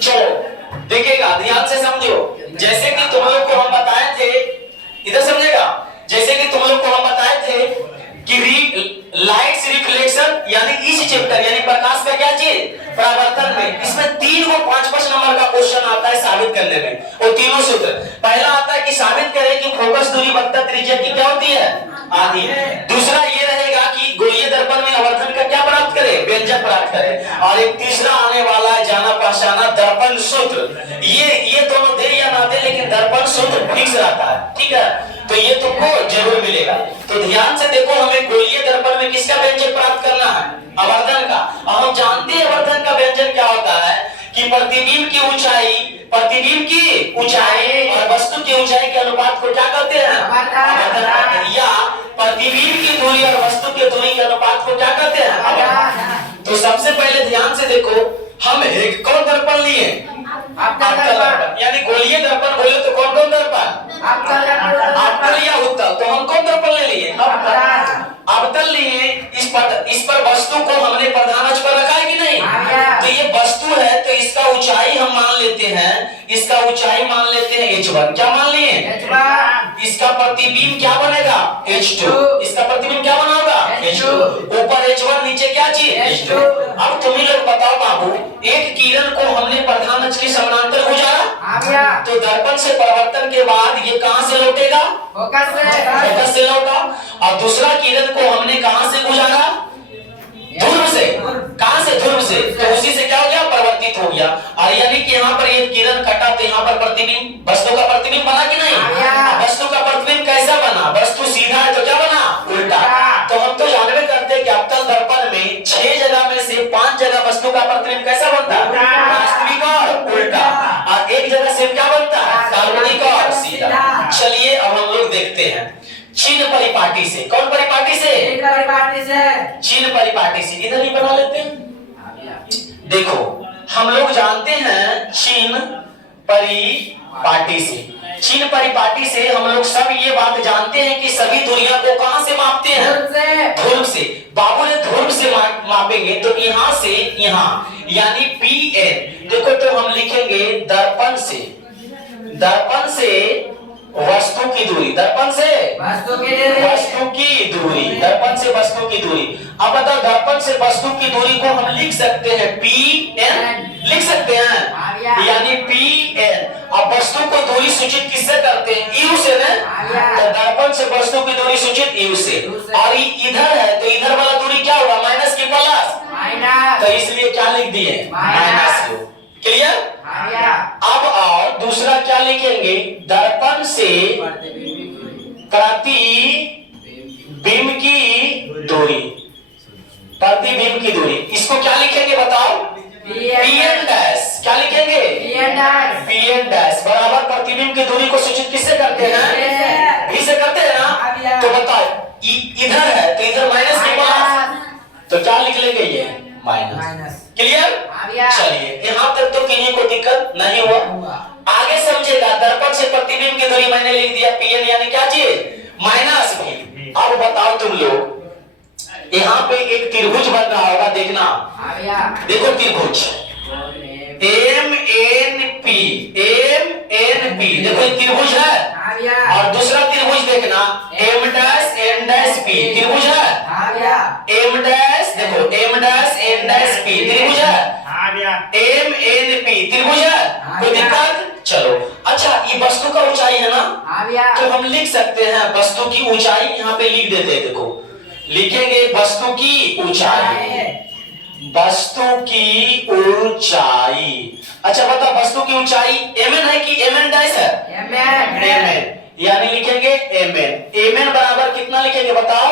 चलो देखिएगा, ध्यान से समझो। जैसे कि तुम लोग को हम बताए थे, इधर समझेगा, जैसे कि तुम लोग को हम बताए थे कि लाइट रिफ्लेक्शन यानी इस चैप्टर यानी प्रकाश का क्या चीज परावर्तन में, इसमें 3 को 5-5 नंबर का क्वेश्चन आता है साबित करने में। वो तीनों सूत्र, पहला आता है कि साबित करें कि फोकस दूरी वक्रता त्रिज्या की क्या होती है, आधी। दूसरा ये रहेगा कि गोलीय दर्पण में आवर्धन का क्या प्राप्त करें, व्यंजक प्राप्त करें। और एक तीसरा आने वाला है जाना पहचाना दर्पण सूत्र। ये दोनों दे या ना दे, लेकिन दर्पण सूत्र फिक्स रहता है, ठीक है। तो ये तुमको जरूर मिलेगा। तो ध्यान से देखो, हमें गोलीय दर्पण में किसका व्यंजक प्राप्त करना है, आवर्धन का। और हम जानते हैं आवर्धन का व्यंजक क्या होता है कि प्रतिबिंब की ऊंचाई और वस्तु की ऊंचाई के अनुपात को क्या कहते हैं, आवर्धन। या प्रतिबिंब की दूरी और वस्तु की दूरी के अनुपात को क्या कहते हैं, आवर्धन। तो सबसे पहले ध्यान से देखो, हम एक कौन दर्पण लिए, अवतल दर्पण। यानी गोलीय दर्पण बोले तो कौन कौन दर्पण, अवतल या उत्तल। तो हम कौन दर्पण ले लिए, अवतल लिए। इस पर वस्तु को हमने प्रधान अक्ष पर रखा है कि नहीं। तो ये वस्तु है, तो इसका ऊंचाई हम मान लेते हैं, इसका ऊंचाई मान लेते हैं h1। क्या मान लिए, इसका प्रतिबिंब क्या बनेगा, h2। इसका प्रतिबिंब क्या बना होगा, h2। ऊपर h1 नीचे क्या चीज, h2। अब तुम ही लोग बताओ बाबू, एक किरण को हमने प्रधान अक्ष के समानांतर गुजारा, तो दर्पण से परावर्तन के बाद ये कहां से लौटेगा, फोकस से लौटा। और दूसरा किरण को हमने कहां से गुजारा, ध्रुव से। कहां से, ध्रुव से। तो उसी से क्या हो गया, परिवर्तित हो गया। और यानी कि यहाँ पर ये किरण कटा, तो यहाँ पर प्रतिबिंब, वस्तु का प्रतिबिंब बना कि नहीं। वस्तु का प्रतिबिंब कैसा बना, वस्तु सीधा है तो क्या बना, उल्टा। तो हम तो जानबे करते हैं कि अवतल दर्पण में 6 जगह में से 5 जगह वस्तु का प्रतिबिंब कैसा बनता है, वास्तविक और उल्टा। और एक जगह से क्या बनता है, काल्पनिक और सीधा। चलिए अब हम लोग देखते हैं चिन्ह परिपाटी से। कौन परिपाटी से, चिन्ह परिपाटी से। इधर ही बना लेते हैं। देखो हम लोग जानते हैं चिन्ह परिपाटी से, चिन्ह परिपाटी से हम लोग सब ये बात जानते हैं कि सभी दूरियां को कहां से मापते हैं, ध्रुव से। बाबू ने ध्रुव से मापेंगे, तो यहां से यहां यानी Pn। देखो तो हम लिखेंगे दर्पण से वस्तु की दूरी, दर्पण से वस्तु की दूरी, दर्पण से वस्तु की दूरी। अब बताओ, दर्पण से वस्तु की दूरी को हम लिख सकते हैं Pn, लिख सकते हैं, यानी Pn। अब वस्तु को दूरी सूचित किससे करते हैं, U से ना। तो दर्पण से वस्तु की दूरी सूचित U से। और इधर है तो इधर वाला दूरी क्या होगा, माइनस की प्लस, तो इसलिए क्या लिख दिए, माइनस U। क्लियर। अब और दूसरा क्या लिखेंगे, दर्पण से प्रतिबिंब की दूरी, प्रतिबिंब की दूरी, इसको क्या लिखेंगे बताओ, Pn डैश। क्या लिखेंगे, Pn डैश बराबर प्रतिबिंब की दूरी को सूचित किससे करते हैं, V से करते हैं ना। तो बताओ इधर है तो इधर माइनस के पास, तो क्या लिख लेंगे, ये माइनस। क्लियर। चलिए यहाँ तक तो किसी को दिक्कत नहीं हुआ। आगे समझेगा, दर्पण से प्रतिबिंब की दूरी मैंने लिख दिया Pn, यानी क्या चीज, माइनस V। अब बताओ तुम लोग, यहाँ पे एक त्रिभुज बन रहा होगा, देखना, देखो त्रिभुज MNP, देखो त्रिभुज है। और दूसरा त्रिभुज देखना M dash N dash P, त्रिभुज है। M डैश, देखो M dash N dash P, त्रिभुज है। MNP, त्रिभुज है। कोई दिक्कत, चलो। अच्छा ये वस्तु का ऊंचाई है ना, तो हम लिख सकते हैं वस्तु की ऊंचाई, यहाँ पे लिख देते हैं। देखो लिखेंगे वस्तु की ऊंचाई, वस्तु की ऊंचाई। अच्छा बता, वस्तु की ऊंचाई Mn है कि Mn डैश है, Mn, यानी लिखेंगे Mn बराबर कितना लिखेंगे बताओ,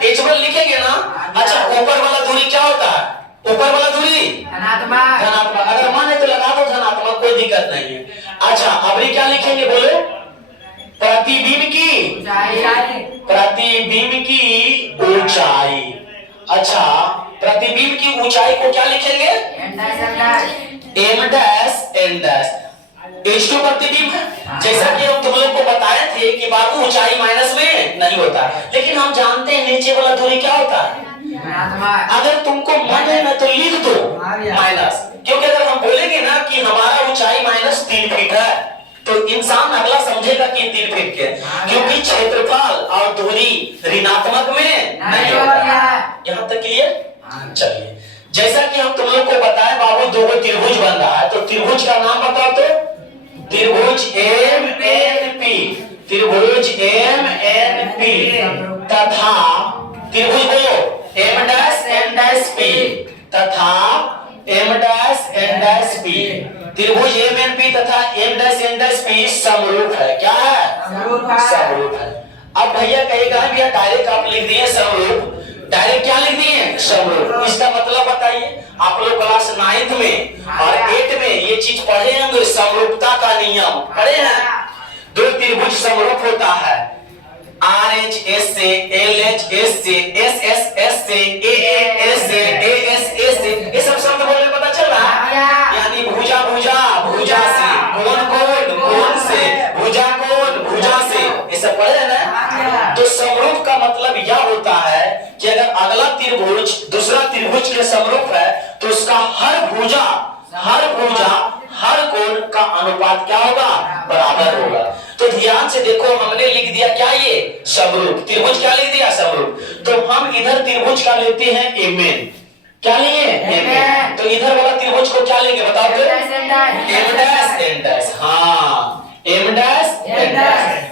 h1 लिखेंगे ना। अच्छा ऊपर वाला दूरी क्या होता है, ऊपर वाला दूरी धनात्मक, अगर माने तो लगा दो धनात्मक, कोई दिक्कत नहीं है। अच्छा अब क्या लिखेंगे बोलो, प्रतिबिंब की ऊंचाई। अच्छा प्रतिबिंब की ऊंचाई को क्या लिखेंगे, M dash N dash. H2 प्रतिबिंब है, जैसा कि हम तुम लोग को बताए थे कि बाबू ऊंचाई माइनस में नहीं होता, लेकिन हम जानते हैं नीचे वाला दूरी क्या होता है। अगर तुमको मन है ना तो लिख दो माइनस, क्योंकि अगर हम बोले तो इंसान अगला समझेगा कि 3 फीट के, क्योंकि क्षेत्रफल और दूरी ऋणात्मक में नहीं होगा। यहाँ तक क्लियर? चलिए, जैसा कि हम तुम लोग को बताएं बाबू, दो त्रिभुज बन रहा है, तो त्रिभुज का नाम बताओ तो। त्रिभुज MNP, त्रिभुज MNP तथा त्रिभुज को M'N'P तथा M'N'P। त्रिभुज MNP तथा M''N''P समरूप है। क्या है? समरूप है। अब भैया कहेगा भैया डायरेक्ट आप लिख दिए समरूप, डायरेक्ट क्या लिख दिए? समरूप। इसका मतलब बताइए। आप लोग क्लास 9th में और 8th में ये चीज पढ़े होंगे, समरूपता का नियम पढ़े हैं। दो त्रिभुज समरूप होता है, RHS से, LHS से, SSS से, AAS से, ASS से, ये सब शब्द बोलने पता चल रहा है। यानी भुजा भुजा भुजा से, कोण कोण कोण से, भुजा कोण भुजा से, ये सब पढ़े हैं ना। तो समरूप का मतलब यह होता है कि अगर अगला त्रिभुज दूसरा त्रिभुज के समरूप है तो उसका हर भुजा हर कोण का अनुपात क्या होगा? बराबर होगा। तो ध्यान से देखो, हमने लिख दिया क्या? ये समरूप त्रिभुज। क्या लिख दिया? समरूप। तो हम इधर त्रिभुज का लेते हैं MN। क्या लिए? MN। तो इधर वाला त्रिभुज को क्या लेंगे बताओ तो? M''N'। हाँ, M''N'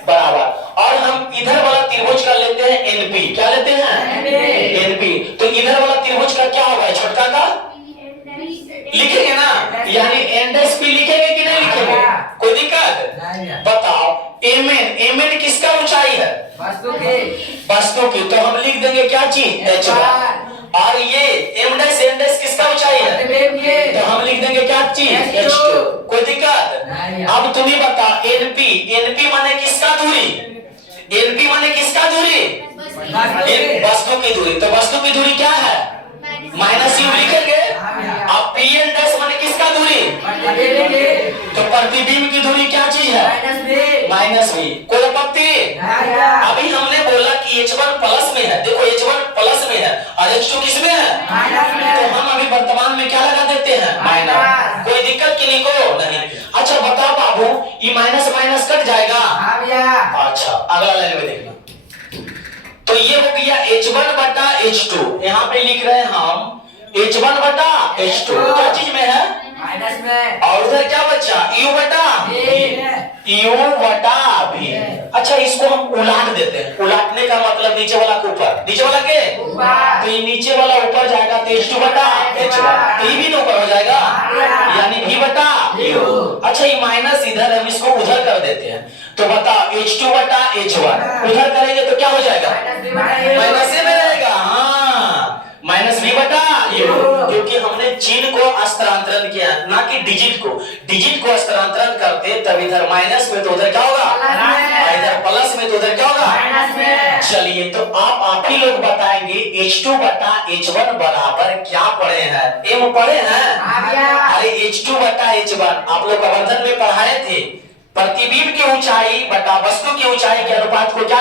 बराबर। और हम इधर वाला त्रिभुज का लेते हैं NP। क्या लेते हैं? NP। तो इधर वाला त्रिभुज का क्या होगा? छोटका का लिखेंगे ना, यानी N''P लिखेंगे कि नहीं लिखेंगे? कोई दिक्कत? बताओ, MN किसका ऊंचाई है? वस्तु की। तो हम लिख देंगे क्या चीज? H1। और ये M''N' किसका ऊंचाई है? तो हम लिख देंगे क्या चीज? H2। कोई दिक्कत? अब तुम्हें बता, NP माने किसका दूरी? NP माने किसका दूरी? वस्तु की दूरी। तो वस्तु की दूरी क्या है? -u लिखेंगे। अब P' माने किसका दूरी? तो प्रतिबिंब की दूरी क्या चीज है? -v। कोई आपत्ति? अभी हमने बोला कि H1 प्लस में है, देखो H1 प्लस में है और H2 किस में है? तो हम अभी वर्तमान में क्या लगा देते हैं? माइनस। कोई दिक्कत किन्हीं को नहीं। अच्छा बताओ बाबू, ये माइनस माइनस कट जाएगा? अच्छा, अगला लाइन में देखना। तो ये हो गया H1 बटा H2। यहाँ पे लिख रहे हैं हम H1 बटा H2। क्या चीज में है? माइनस में। और उधर क्या बचा? U बटा V। अच्छा, इसको हम उलाट देते हैं। उलाटने का मतलब नीचे वाला के ऊपर, नीचे वाला के ऊपर। तो ये नीचे वाला ऊपर जाएगा तो H2 बटा H1, तो ये भी ऊपर हो जाएगा, यानी V बटा U। अच्छा, ये माइनस इधर, हम इसको उधर कर देते हैं। तो बताओ H2 बटा H1 उधर करेंगे तो क्या हो जाएगा? माइनस में रहेगा। हाँ, -v बटा u, क्योंकि हमने चिन्ह को स्थानांतरण किया, ना कि डिजिट को। डिजिट को स्थानांतरण करते तब इधर माइनस में तो उधर क्या होगा? इधर प्लस में तो उधर क्या होगा? चलिए, तो आप ही लोग बताएंगे H2 बटा H1 बराबर क्या पढ़े हैं? M पढ़े हैं? अरे H2 बटा H1 आप लोग प्रबंधन में पढ़ाए थे। प्रतिबिंब की ऊंचाई बटा वस्तु की ऊंचाई के अनुपात को क्या